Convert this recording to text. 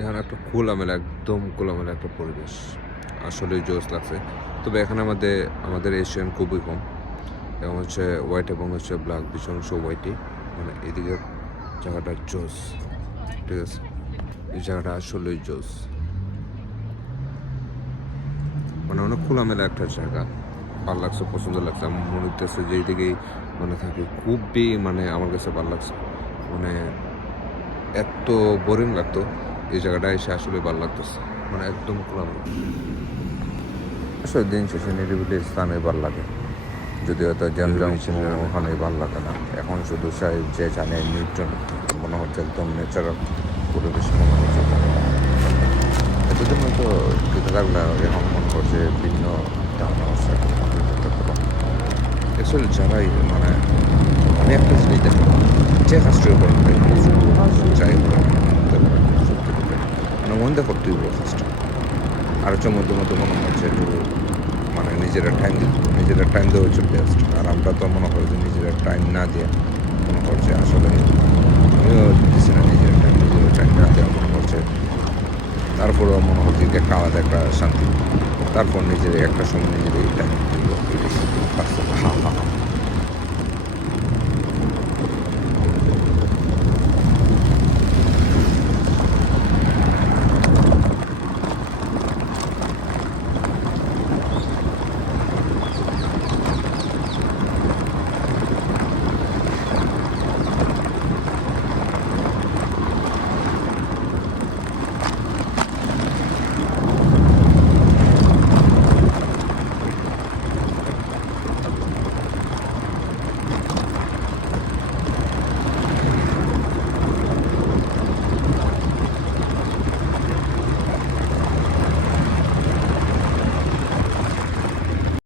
এখানে একটা খোলামেলা, একদম খোলামেলা একটা পরিবেশ। আসলেই জোস লাগছে। তবে এখানে আমাদের আমাদের এশিয়ান খুবই কম। এবং হচ্ছে হোয়াইট এবং হচ্ছে ব্ল্যাক বেশি অংশ হোয়াইটই মানে এদিকে জায়গাটা জোস ঠিক আছে? এই জায়গাটা আসলেই জোস মানে অনেক খোলামেলা একটা জায়গা। ভালো লাগছে, পছন্দ লাগছে। আমার মনে হইতেছে যে এইদিকেই মানে থাকি খুবই মানে আমার কাছে ভালো লাগছে। মানে এত বোরিং লাগতো। এই জায়গাটা এসে আসলে ভালো লাগতেছে। মানে একদম খোলামেলা আসলে দিন শেষে নিরিবিলি স্থানে ভালো লাগে। যদি হয়তো জ্যাম জ্যাম ওখানে ভালো লাগে না। এখন শুধু চাই যে জানে নিউট্রন মনে হচ্ছে একদম ন্যাচারাল পরিবেশ মনে হচ্ছে। এতদিন হয়তো যেতে থাকলে এখন মনে করছে ভিন্ন ধারণা আছে। অ্যাকচুয়ালি যারাই মানে আমি একটা জিনিস দেখি যে কাজটা করেন যাই করেন করতেই হবে কাজটা আর হচ্ছে মধ্যে মধ্যে মনে হচ্ছে একটু মানে নিজেরা টাইম দিতে নিজেরা টাইম দেওয়া হচ্ছে বেস্ট আর আমরা তো মনে করি যে নিজেরা টাইম না দিয়ে মনে করছে আসলে, আমিও দিচ্ছি না নিজের টাইম নিজের টাইম না দেওয়া মনে করছে তারপরেও মনে হচ্ছে যে একটা আলাদা একটা শান্তি। তারপর নিজের একটা সময় নিজের টাইম